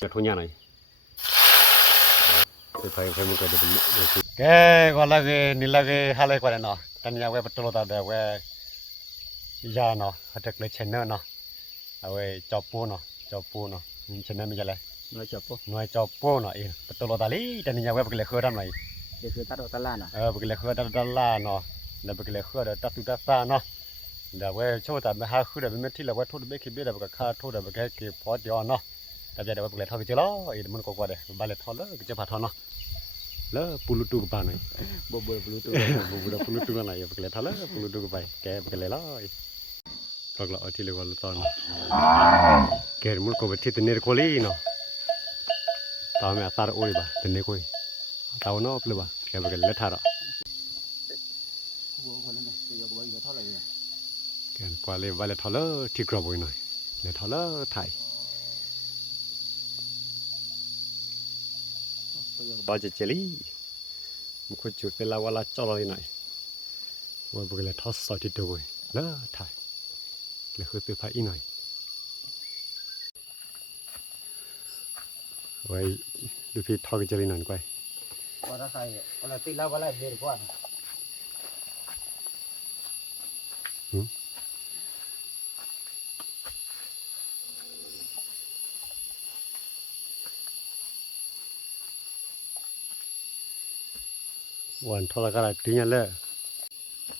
Cái thôn nhà này phải một cái cái gọi là cái nila cái hai loại quả này nó cái nhà cái bắt đầu tạo được cái giá nó hay là cái chén nó cái chop nó chén nó mình nói chop nó bắt đầu tạo đi cái nhà cái khơi ra này khơi ta ta la cái khơi ta la nó là cái khơi ta tu ta sa nó là cái chỗ ta hai khơi là bênที่เราว่าทุ่งเบคบี้เราก็ข้าทุ่งเราก็cáiพอดีเนาะแต่จะได้ว่าcái thao cái chơi loมันก็กว่าเด้บาเลทอลก็จะผ่าทอเนาะแล้วปูลูตูกปานบ่ปูลูตูปูลูตูนั่นแหละอย่าไปเลยทะเลปูลูตูก็ไปแกไปเลยล่ะก็กล่าวที่เรียกว่าตอนแกมันก็ไปที่ตัวนี้ก็เลยเนาะตอนนี้ตาโอ้ยบ่ตัวนี้ก็ตาโน่เปล่าแกไปเลยท่าระแกกว่าเลยว่าเลยทะเลที่กรอบไว้หน่อยเลยทะเลไทยบาเจเจลี่มันควรจุดเป็นลาวาลาจ่อเลยหน่อยว่าบุกเลยทอดซอยที่ตัวแล้วถ่ายเลยคือตัวพายอีหน่อยไว้ดูพี่ทอดกันเจลี่หน่อยไปว่าถ้าใครว่าติดแล้วว่าอะไรเดือดกว่าวันทอดกันอะไรทิ้งยันเลย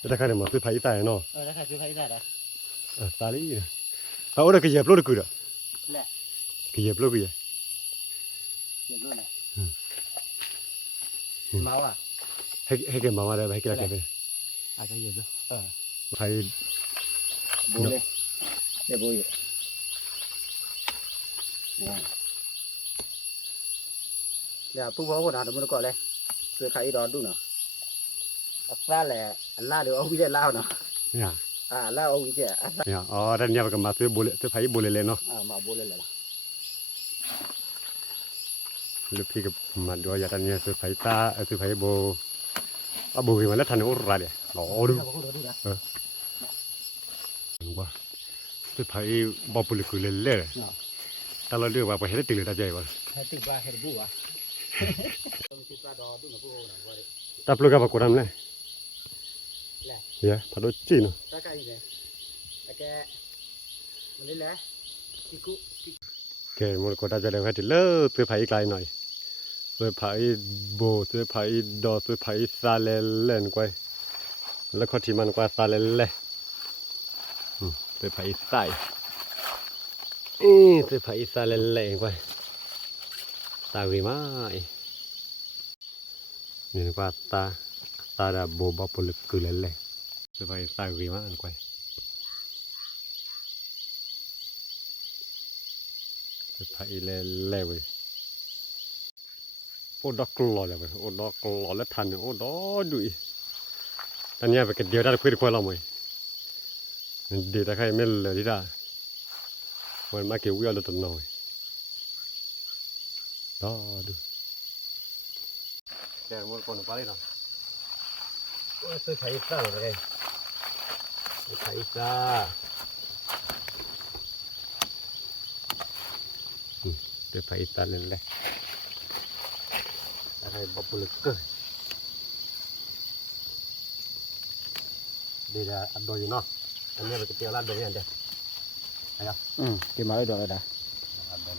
แล้วใครมาตัวพายตายเนาะแล้วใครซื้อไผ่ได้ตาลีเอาอะไรกี่เย็บลูกกูเหรอแหละกี่เย็บลูกกี่เย็บลูกไหนเมาอ่ะให้แกมาได้ให้แกอะไรเป็นอาจจะเยอะใครโบเลยเดี๋ยวโบอยู่เดี๋ยวปุ๊บเขาคนหาตัวมันก่อนเลยคือใครรอดูเนาะซาแหละล่าเดี๋ยวเอาวิเดล่าเนาะเนี่ยล่าเอาวิเดเนี่ยอ๋อด้านนี้มันก็มาตัวบุเล่ตัวพายบุเล่เลยเนาะมาโบเลยแหละลูกพี่ก็มาดูอย่างนี้ตัวพายตาตัวพายโบโบกี่วันแล้วทันอุระเนี่ยหล่อดูว่าตัวพายบอปุลิกุเล่เลยแต่เราเลือกว่าไปเห็นติเลยตาใจว่าติดว่าเห็นบัวแต่ปลุกกับกูทำเลยเฮ้ยพัดดูจีนตะไคร้เลยตะแกมันนี่แหละกิกุแกมันก็ได้จะได้แค่ที่เลิกตัวพายไกลหน่อยตัวพายโบตัวพายดอตัวพายซาเลเล่นกว่าแล้วข้อที่มันกว่าซาเลเล่ตัวพายใส่ตัวพายซาเลเล่กว่าตาวิมานี่กว่าตาดาโบบปุลกุเล่เล่ตัวพายตาวิมาอันกว่าตัวพายเล่เล่เว้ยโอ้ดอกกลอเลยเว้ยโอ้ดอกกลอแล้วทันโอ้ดอดุยตอนนี้ไปกันเดียวได้คุยเราไหมเดี๋ยวถ้าใครไม่เลยที่ได้วันมาเกี่ยวกับเราตัวน้อยดอดูแกมันคนไปเลยเนาะโอ้ยซื้อไผ่ซ่าเลยไผ่ซ่าเดี๋ยวไผ่ซ่าเลยอะไรบ๊อบบุลเกอร์เดี๋ยวอัดโดยเนาะอันนี้เราจะเตรียมอัดโดยอันเดียวใช่ครับที่มาได้ดอกเลยนะอัดโดย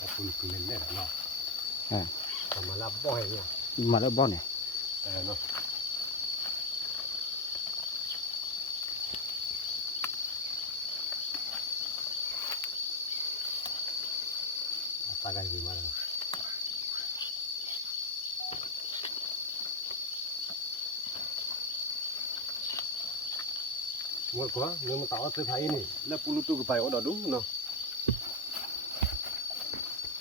บ๊อบบุลเกอร์เล่นเนาะมาลับบ่อยเนี่ยมาแล้วบ่เนี่ยเนาะตากันดีมากหมดกว่าเงินมันต่อซื้อไผ่นี่แล้วปูลูตูก็ไปเอาดอกดูเนาะ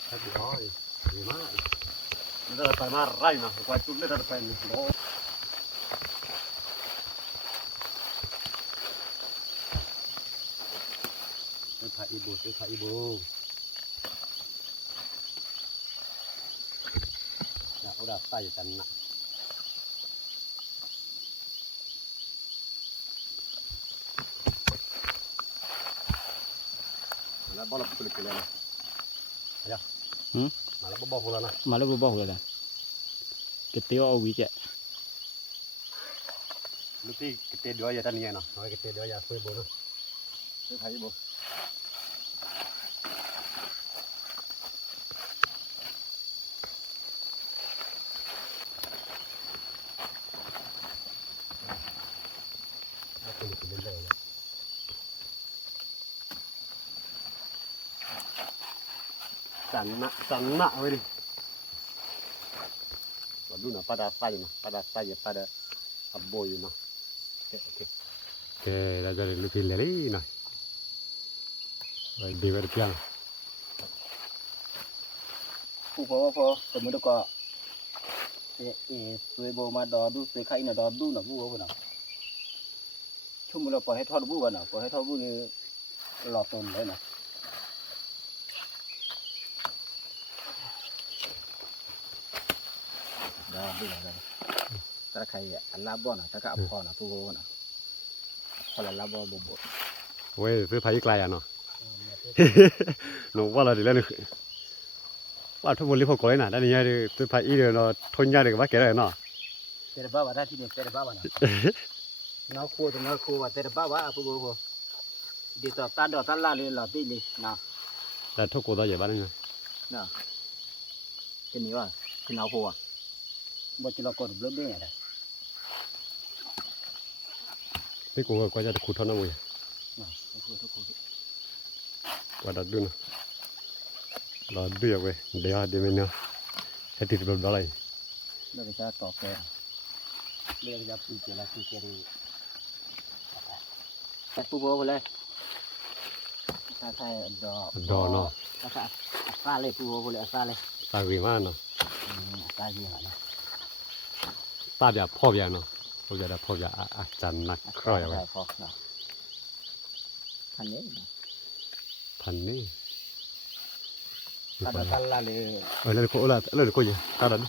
ถ้าดีน้อยดีมากแล้วไปมาไรเนาะกว่าจุดเล็กไปนี่โอ้ซื้อไผ่อีโบเอาดาบใส่กันนะ บ่ละปุลิกเลยนะอา มาแล้วบ่ฮู้แล้วนะ mà nó bỏ rồi là cái tiêu ao bị chạy ลูกที่กเตเดือยอย่าตันเนี่ยเนาะน้อยกเตเดือยอย่าช่วยบ่เนาะช่วยไผบ่สันนะเว้ยดิว่าดูนะpada saya pada abo you know okay dah jadi lebih lari nah baik di berpiang phụ phô tụi mình đâu có suy bồ mà đò đu suy khai là đò đu là vu nào chung mình là bỏ hết thao vu vào nào bỏ hết thao vu như lọt tồn đấy nào đó bây giờ ta khai ăn lá bò nào ta cả ấp nào vu nào còn là lá bò bột bột เว้ยซื้อไผอีกลายอ่ะเนาะ หนูว่าเราดิแล้วนี่ว่าทุกคนรีบพกเลยนะด้านนี้ดิซื้อไผอีเด้อเนาะทนยาเด้อว่าแกได้เนาะ Tera baba dah sini tera baba na. Nak ku wa tera baba apa bu. Di to ta do ta la le la ti le na. แต่ทุกคนต้องอย่าบ้านนี่ Na. Cái này à, cái nào phô à? Bao nhiêu con blog đấy à? นี่กูก็จะขุดเท่านั้นเว้ย Na, thu. ว่าดัดดูนะเราดูอย่าเว้ยเดี๋ยวเดี๋ยวมันเนาะให้ติดรถอะไร Nó bisa to ke. Dia dia pu ke la pu ke ri. Ta pu bo le. Ta thai do. ดอเนาะ Ta sa le pu bo le sa le. ตาวีมากเนาะ Ta gì mà nó. ตาเดียพ่อเบียเนาะพ่อเบียพ่อเบียอาจารย์นักครอยเว้ย Phô na. Thành đấy. พันนี่ Ta do ta la le. แล้วก็แล้วก็ยังตาดัน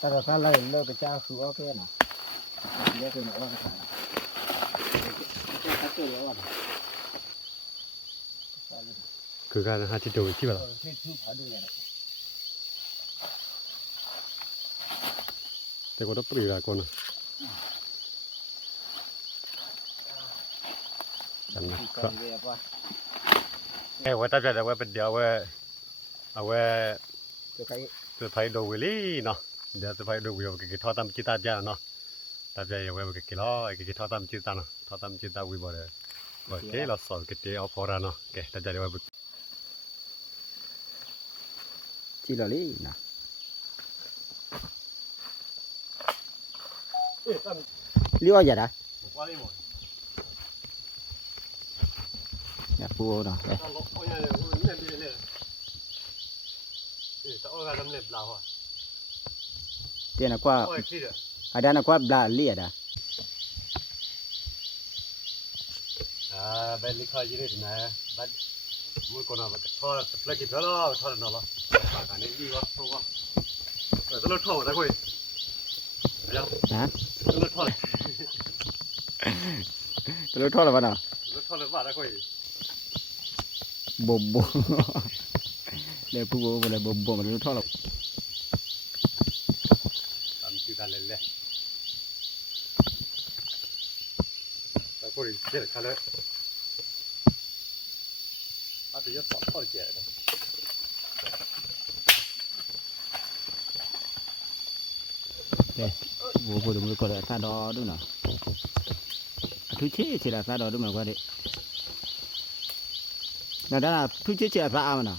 Ta do ta la le ke cha su o ke na. Dia ke no o ka. Ta ke yo na. คือการหาที่ดูที่แบบ Thu phá được rồi. แต่ก็ต้องปรีละก่อนนะจันนะครับ Còn về qua. เอ้ยว่าตั้งใจว่าเป็นเดียวว่าเอาไว้ Tôi thấy สุดท้ายดูวิลี่เนาะเดี๋ยวสุดท้ายดูวิวกี่ทอดตามจิตาจ้าเนาะตั้งใจเอาไว้กี่ล้อกี่ทอดตามจิตาเนาะทอดตามจิตาวิบเลยว่าเกเราสอนกี่เอาพอแล้วเนาะเกตั้งใจว่า chỉ là lý nè. เอ๊ะตั้ง Lý ở vậy đó. ว่าได้หมด Dạ phu nè. Đây. ตั้งล็อกเอาอย่างนี้เนี่ยดีเลยถ้าเอาการทำเล็บลาวอ่ะ Tiền là qua โอ้ยขี้เด้อ ở đây là qua bla lý ở đây. เบลลี่คอยยืดนะบัดมือก่อนอ่ะทอดเล็กกี่เท่าแล้วทอดนอนแล้วปากกันนี่ดีวะเพราะว่าต้องทอดได้คุยเดี๋ยว Hả? ต้องทอด Tôi thoát là vào nào? ทอดเลยว่าได้คุย Bồm bồm. Đây phu bồm này bồm bồm mà tôi thoát là. ตามชื่อกันเลยแต่คุยเจ็ดคันเลยอาจจะยศสองข้อเจ็ด Vô được mới có được xa đó đúng nào. Thứ chế chỉ là xa đó đúng mà qua đấy. Là đó là thứ chế chỉ là xa mà nào.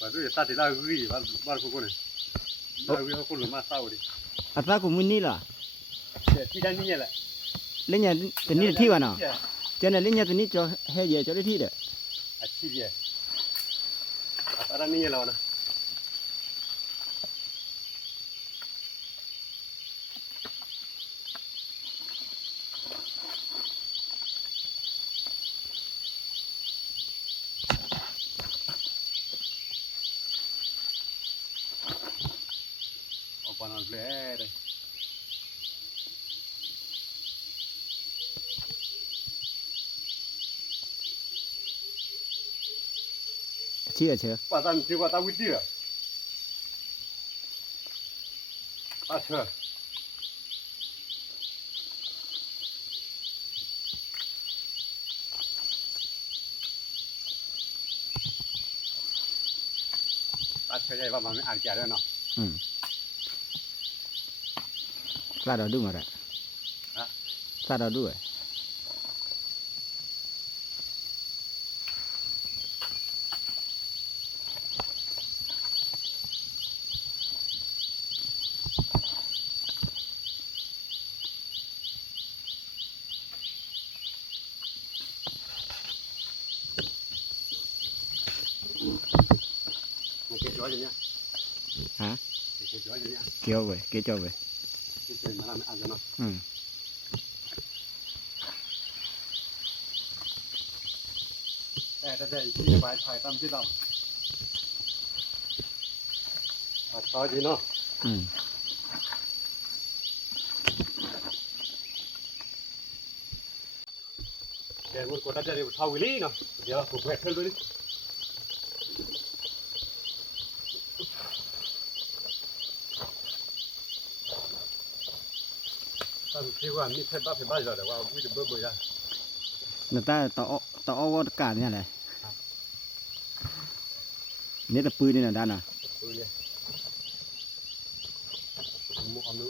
ว่าดูตัดที่ได้วิ่งบ้านพวกนี้ได้วิ่งเขาคนหลุมมาเศร้าดิ À xa của mình ní là. ที่ด้านนี้แหละ Lên nhà tình ní là thi vào nào. Cho nên lên nhà tình ní cho hay về cho đấy thi được. อาชีพใหญ่ด้านนี้เรานะเอาปนอนเปล่าเลย ชี้อ่ะเชื่อ ว่าตามที่ว่าตามวิธีอ่ะอาเชื่ออาเชื่อใหญ่ว่ามันอ่านแก่ด้วยเนาะ ลาดดูมาได้ลาดดูอ่ะมันเกี่ยวอะไรเนี่ย ฮะ เกี่ยวอะไรเนี่ย เกี่ยวเว้ยเกี่ยวเว้ย เกี่ยวมาแล้วอ่านเนาะแต่ที่ไปถ่ายตามที่เราต่อดีเนาะเดี๋ยวมันก็จะได้ท่าวิลีเนาะเดี๋ยวผมไปเที่ยวด้วยตอนที่ว่ามีเพชรบ้าเพชรบ้าอยู่แต่ว่าวิ่งเบื่อๆอ่ะ นั่นแต่ต่อวอดกาเนี่ยแหละเนี่ยแต่ปืนนี่นะด้านน่ะ Öyle. Onu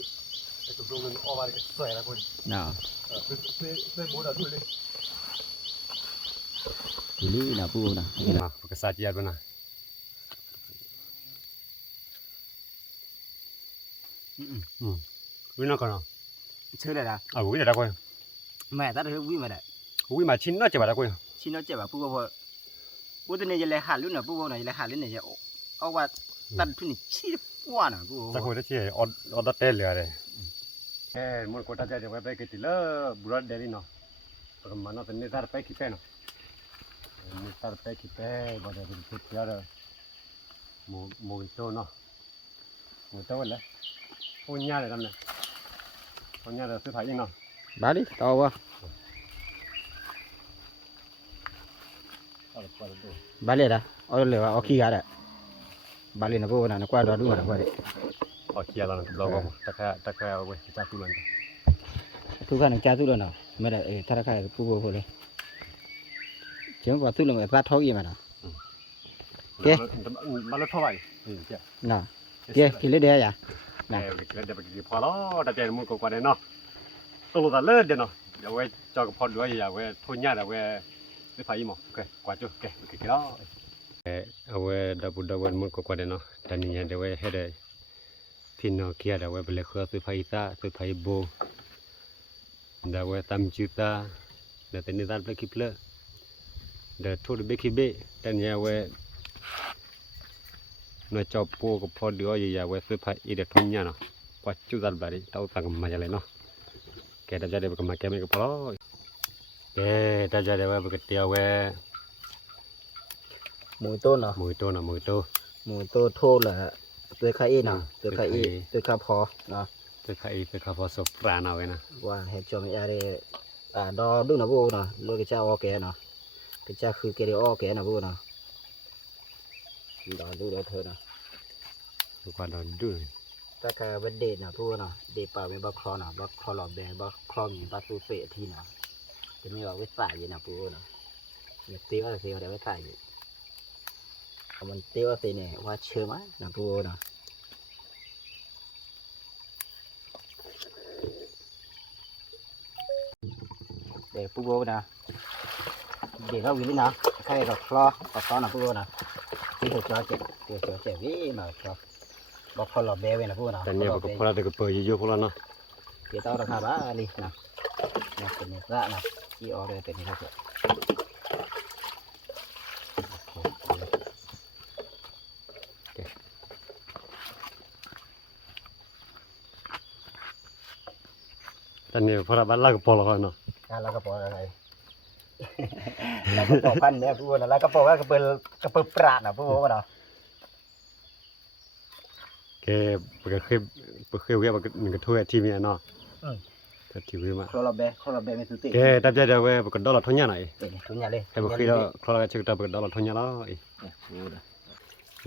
itu belum awal ke saya lah pun. น่ะ Saya muda dulu. อยู่นี่นะปูนะ Nah, pakai saja benar. Wina kana. ชื่ออะไรล่ะ Ah, wina dah kau. แม่ตัดวิ่งมาได้ Wina chin nak cepat dah kau. ชิ้นน้อยเจ็บอ่ะปูบอกปูตัวนี้จะเลยขาดลุ้นนะปูบอกหน่อยจะเลยขาดลุ้นเนี่ยจะเอาว่าตัดทุนนี่ชี้ป้วนนะปู Tak kau dah cie, order tel ya deh. Mun kota jadi web baik itu lah, buat dari no. Mana tu ni tar baik kita no. Ni tar baik kita, pada dari kita ada. Mau itu no. Mau tahu lah. Punya le namanya. Punya le tu thai no. บาดิต่อวะ Ada pada tu. บาเลยนะเอาเลยว่าเอาขี้กาได้บาเลยนะปูนะกว่าดอดูมากว่าดิ Oh kia lah, belum. Tak kaya weh kita tulan. ทุกคนจ้าทุกคนเนาะไม่ได้ธนาคารปูปูเลยเจ้าว่าทุกคนตัดท้องยี่มาเนาะ Malah thawai. Iya. น่ะเกี่ยกินเลยเดียอย่า Kita dah pergi pala, dah jadi mun kau kau no. Tolu dah le dia no. Ya weh jaga pot dua ya weh punya dah weh. Ni pai mo. Okey, kuat tu. Okey, kira. Awe dah budak weh mun kau kau no. Taninya dah weh hede. Pino kia dah weh boleh kau tu pai ta, tu pai bo. Dah weh tam juta. Dah tani dah pergi pula. Dah tu dah beki be. Taninya weh. Nó cho po có po đứa gì vậy phải phải ít được thôi nha nó quá chú ra bài tao tăng mà lại nó cái đó ra đây cái mà cái mình có po cái đó ra đây cái tiêu về หมูต้นเนาะ mùi tô là mùi tô หมูต้นโทษแหละตัวไข่เนาะตัวไข่ตัวข้าพอเนาะ tôi khai phá sập ra nào vậy nè ว่าเห็ดจอมยาเรดอดูนะบูเนาะลูกกระเจ้าออแกเนาะกระเจ้าคือแกเดียวออแกนะบูเนาะดอดูเดี๋ยวเธอเนาะ qua đó đưa ถ้าเกิดเป็นเดทนะพูดเนาะเดทป่าเป็นบักคลอเนาะบักคลอหลอดแบบักคลอมีบักซูเฟที่เนาะจะไม่ว่าไว้ใส่ยีนะพูดเนาะเนี่ยตีว่าเสียวเดี๋ยวไว้ใส่ยีมันตีว่าเสียเนี่ยว่าเชื่อไหมนะพูดเนาะเดี๋ยวพูดนะเดี๋ยวเราวิ่งนะใครเราคลอนะพูดนะที่หัวจอเจ็บวิ่งมาคลอบักคลอหลอดแบเว้นะพูดนะ tanya bagaimana pola dengan pergi pola no kita orang apa ali nah nah ternyata nah si orang ternyata tanya pola bala ke pola no แล้วก็ปออะไรแล้วก็ปอพันเนี่ยพูดนะแล้วก็ปอว่ากระเปิดปราดนะพูดว่าเนาะ cái cái khi gue mình cái thuê team này nó แต่ทีวีมา คลอร์แบไม่สุดเตะ แกดับใจเดี๋ยวเว้ยก็ดอลลาร์ทุนยาหน่อย ทุนยาเลย ให้บอกคือเราคลอร์เช็คดับดอลลาร์ทุนยาแล้ว พูด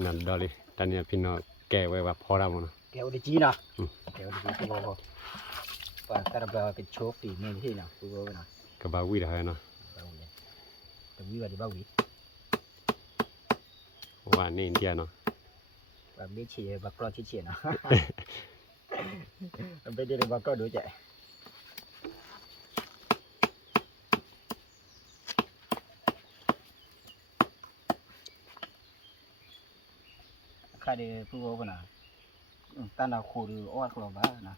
นั่นดอลลี่ตอนนี้พี่น้องแกไว้ว่าพอแล้วมั้ง แกวดิจีนะแกวดิจีพูดว่าป่าแต่เราเป็นโชว์ฝีมือที่นะพูดว่านะ ก็บ่าววิได้เนาะ แต่วิว่าดีบ้าวิ ว่านี่อินเดียเนาะ แบบไม่เชียร์แบบกรอเชียร์นะไปเดี๋ยวแบบกรอดูใจใครเดี๋ยวพูดว่านะตอนเราคูดูอ้อนเราบ้านะ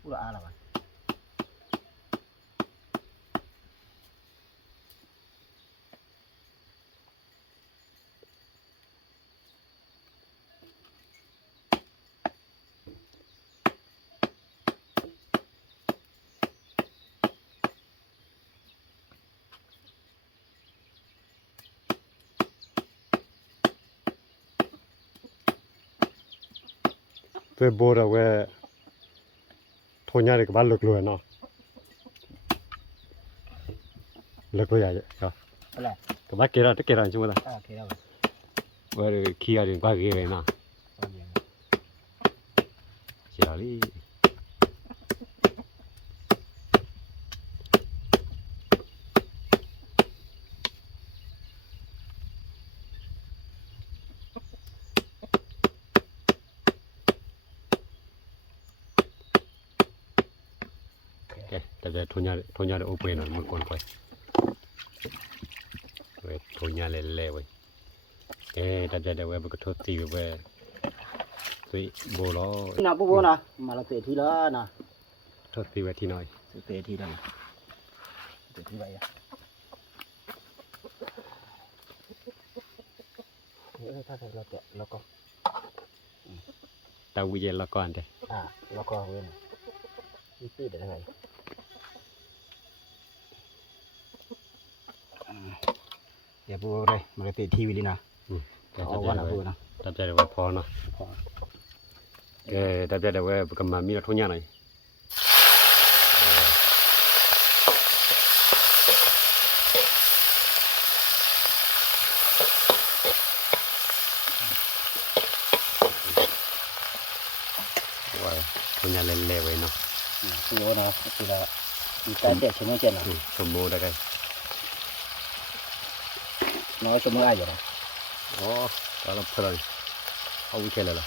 พูดอะไรบ้าง ตัวโบราเว้ยทุนยาเด็กบ้านเลิกเลยเนาะเลิกเลยอ่ะ อะไร ก็บ้านเกล้าที่เกล้าจังหวะ โอเคแล้ว ว่าขี้อะไรบ้านเกล้าเนาะ ตอนเย็น เสียลี่แกแต่ทุนยาเด็กโอเปนเนาะมันก่อนไปเว้ยทุนยาเล่ๆเว้ยแต่เดี๋ยวเว้ยมันก็ทดตีเว้ยตัวโบล้อ นะปุ๊บนะมาละเตะทีละนะ ทดตีไว้ที่น้อย เตะทีละเตะทีไปอ่ะถ้าเราเตะแล้วก็ ตาวิเยนละก่อนเด้ แล้วก็เว้นนี่ตีได้ไงเดี๋ยวปุ๊บเลยมาละเตะทีวีดีนะเอาวันละปุ๊บนะ ดับใจเดี๋ยวเว้ยพอเนาะดับใจเดี๋ยวเว้ยก็มามีละทุนยาหน่อยว่าทุนยาเล่ๆไว้เนาะ คือว่าเนาะคือละมีการเตะชมเจนนะ สมบูรณ์ได้ไง น้อยชมอะไรอยู่นะ อ๋อแล้วเพลินเอาวิเชียรเลยล่ะ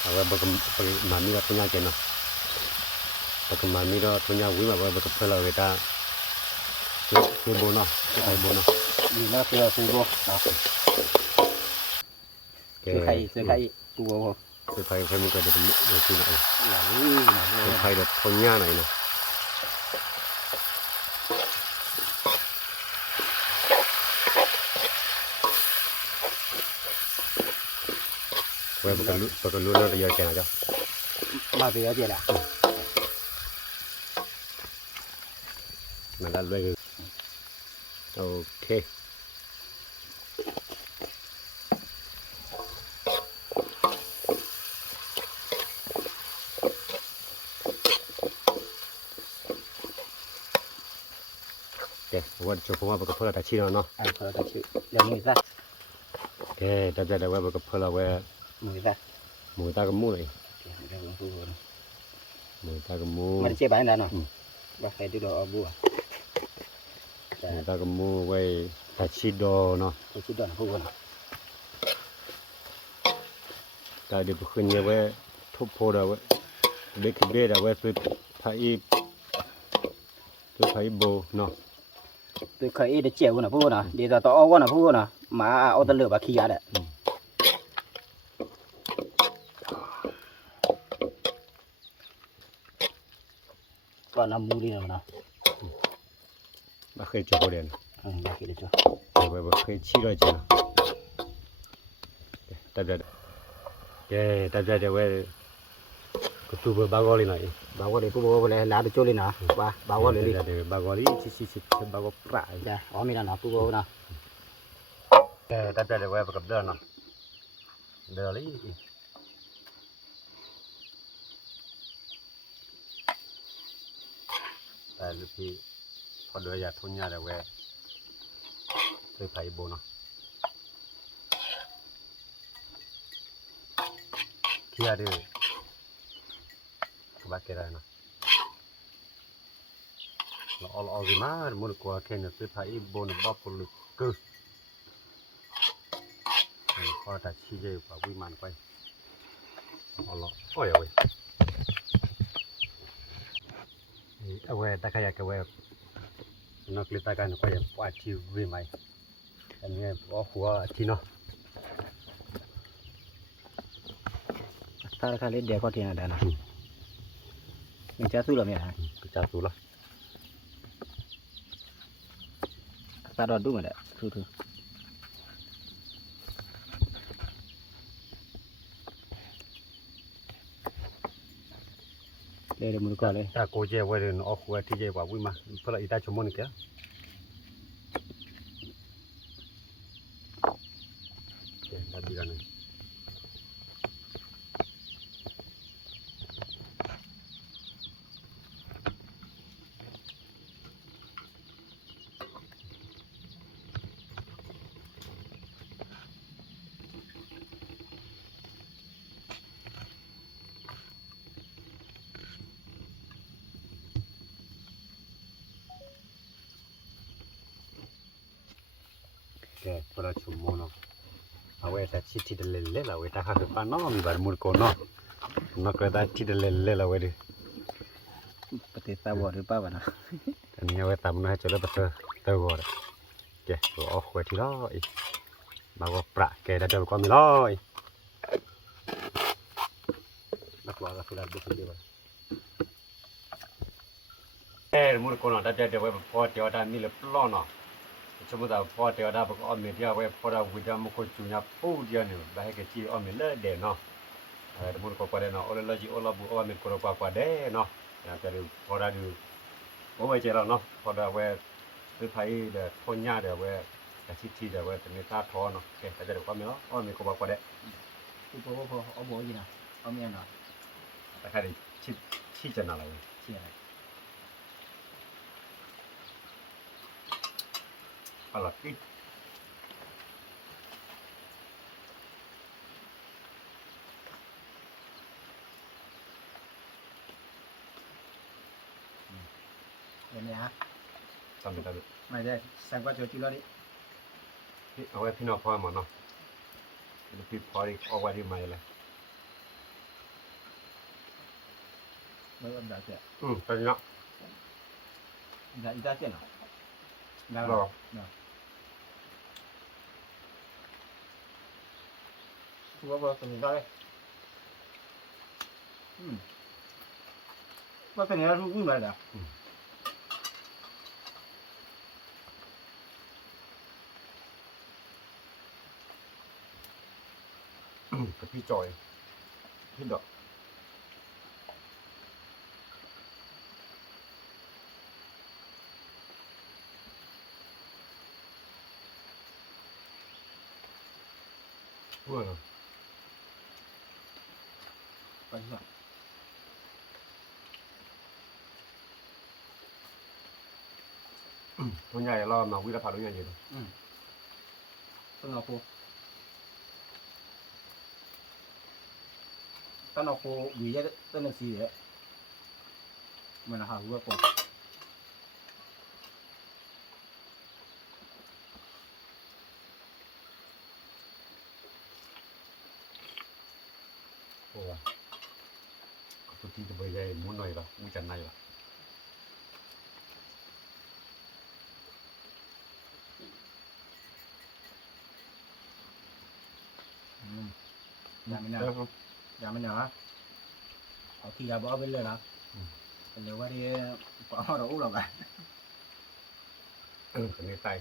เอาไว้บักมามีละทุนยาเจนเนาะบักมามีละทุนยาวิ่งมาไว้บักเพลินเลยตาคือโบเนาะคือไทยโบเนาะ นี่นะคือซื้อโบนะซื้อไข่ตัว คือไทยมันก็จะเป็นที่ไหน หลัง คือไทยแบบทุนยาไหนเนาะเว้ยบักรู้แล้วเยอะแค่ไหนจ๊ะ มาเสียเจ็ดอ่ะ นั่นแหละเลยโอเควันจบผมว่าบักเพิ่ลแต่ชีเนาะ เพิ่มกันชื่อเดี๋ยวมือซะ แต่เดี๋ยวว่าบักเพิ่ลเว้ย มือซะ หมูตากับหมูเลย เดี๋ยวผมพูด หมูตากับหมู มันเจ็บบ้านแล้วเนาะว่าใครดูดอกบัว หมูตากับหมูไว้แต่ชีโดเนาะ ไปชิดดอนพูดนะ แต่เดี๋ยวขึ้นเนี่ยเว้ยทุบโพดเอาเว้ยเด็กเด็กเอาเว้ยตัวไผ่โบเนาะ ตัวเคยได้เจียวนะพูดนะเดี๋ยวต่อเอาวันนะพูดนะมาเอาตะเลือบขี้ยาแหละก่อนนำมูดีนะ ไม่เคยเจอโบเดน อยากกินเลยจ้ะ เว้ยเคยชี้เลยจ้ะแต่เดี๋ยวเว้ย ก็ตัวบางกอลีหน่อย bao gồm để bố bố lại lá được cho lên nào ba bao gồm để đi เดี๋ยวบางกอลีชิบางกอปลาย dạ ó mình là nó bố bố nào แต่เดี๋ยวไว้กับเดินเนาะเดินเลยแต่ลูกพี่พอเดือยอยากทุนยาเดี๋ยวไว้เคยไปโบเนาะเที่ยดื้อบ้าเกล้าเนาะเราเอาสิมาหมดกว่าแค่เนี่ยเคยไปโบนบ้าปลุกกึศพอแต่ชี้เยอะกว่าวิมานไปเอาละโอ้ยเอาไว้เอาไว้ตะขยะเอาไว้นักเลี้ยตะกันก็ยังว่าที่วิมานอันนี้ว่าหัวที่เนาะ ta khai lên để có tiền ở đây nào mình chả thu là mẹ hả จะสูละ ta đòn đúng rồi đấy thu thu đây là một con đây ถ้าโกเจไว้เดินออกหัวที่เยอะกว่าวิมานเพื่ออีตาชมมันแกได้ดีกันเลยแกเพื่อชมมันเนาะเอาไว้แต่ชิดที่เดลเล่ละไว้แต่ข้าคือปานน้องมีบารมุนโกเนาะนักเรียนที่เดลเล่ละไว้ดิ peti ta bỏ được bao vậy nào อันนี้เอาไว้ตำนะจะเลิกเตอเตอก่อนแกตัวออกหัวที่ร้อยบางก็ประแกได้เดี๋ยวก็มีร้อยนักว่าก็คือได้ดูคนเดียวมุนโกเนาะได้เดี๋ยวไว้พอเดี๋ยวได้มีเล็บล้อเนาะสมมติว่าพอเดี๋ยวได้พวกอ้อมเดียวไว้พอเราวิจารณ์มุกจุญาปูเดียวเนี่ยได้ให้กี่อ้อมเล่เด่นเนาะมุนโกกว่าเด่นเนาะโอเลลจีโอลาบุอ้อมโกรกว่าเด่นเนาะอย่างแต่ดูพอได้ดูโอ้ไว้เจอเราเนาะพอได้ไว้คือไผเดี๋ยวทนยาเดี๋ยวไว้แต่ชิดที่เดี๋ยวไว้แต่ไม่ตาท้อเนาะแกแต่เดี๋ยวก็มีเนาะอ้อมโกรกว่าเด่น thu bố bố ó bố gì nào ó miên nào แต่ใครชิดจะอะไร chị này อะไรกิ bên này hả ทำไปได้ mày đây sang qua chỗ chị lo đi เอาไว้พี่น้องพ่อมาเนาะพี่พอดีเอาไว้ที่ไม่เลย mới âm đạo chuyện ตอนนี้เนาะ dạ ý ra chuyện nào dạ รอ thu bố bố từng ra đây bác cái này là thu cũng vậy à กับพี่จอยพี่ดอกว่า vậy sao ทุนใหญ่เรามาวิรพาทุนใหญ่อยู่ con nào cô con nào cô vì vậy tên là gì đấy mình là hàng vừa cô โอ้ก็ทุกที่จะไปใหญ่มุ่นหน่อยละมุ่งจันในละ dạ mình nào dạ mình nào á ở khi giờ bỏ bên lên nào nếu qua đi bỏ đủ rồi bạn คนนี้ตาย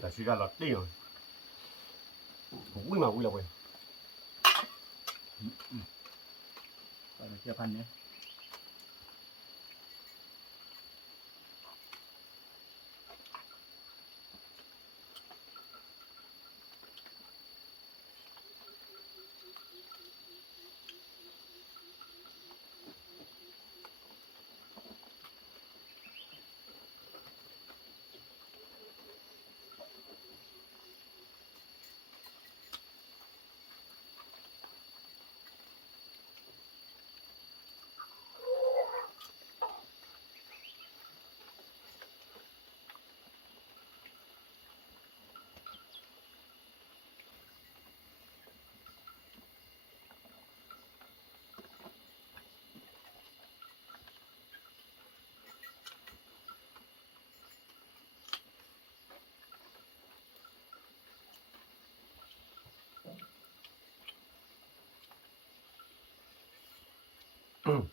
แต่สิกาลอตตี้วิ่งมาวิ่งเลยเว้ย ไปเชื่อพันเนี่ย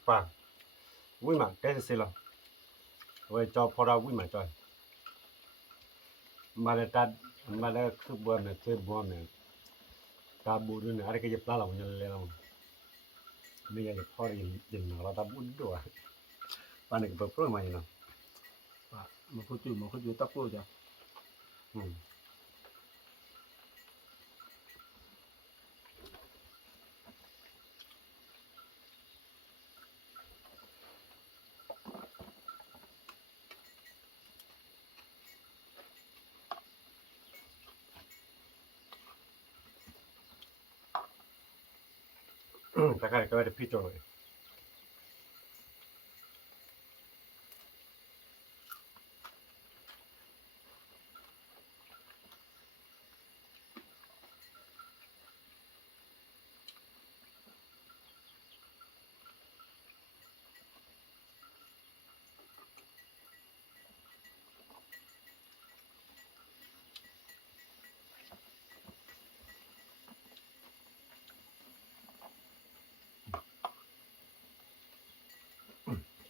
ป่ะวิ่งมาแกจะเสร็จแล้วเว้ยจอพอเราวิ่งมาจอยมาเลยตัดมาเลยคือบัวเนี่ยเจ็บบัวเนี่ยตาบูดูเนี่ยอะไรก็จะปลาเราเนี่ยเลยเราไม่อยากจะพอยินยินเราตาบูดูอ่ะป่านนี้ก็เปิดโปรมาอยู่เนาะ มันคุดอยู่ตะปูจ้ะ อืมแต่ใครก็ไม่ได้พิจารณา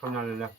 ทำงานเลยนะ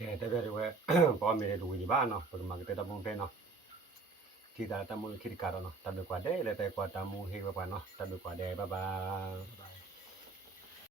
แกแต่ก็รู้ว่าพอไม่ได้ดูที่บ้านเนาะปกติแต่ตามงเป็นเนาะที่ตาตามงคิดการเนาะตามไปกว่าได้เลยแต่กว่าตามงเฮกว่าเนาะตามไปกว่าได้บ๊ายบาย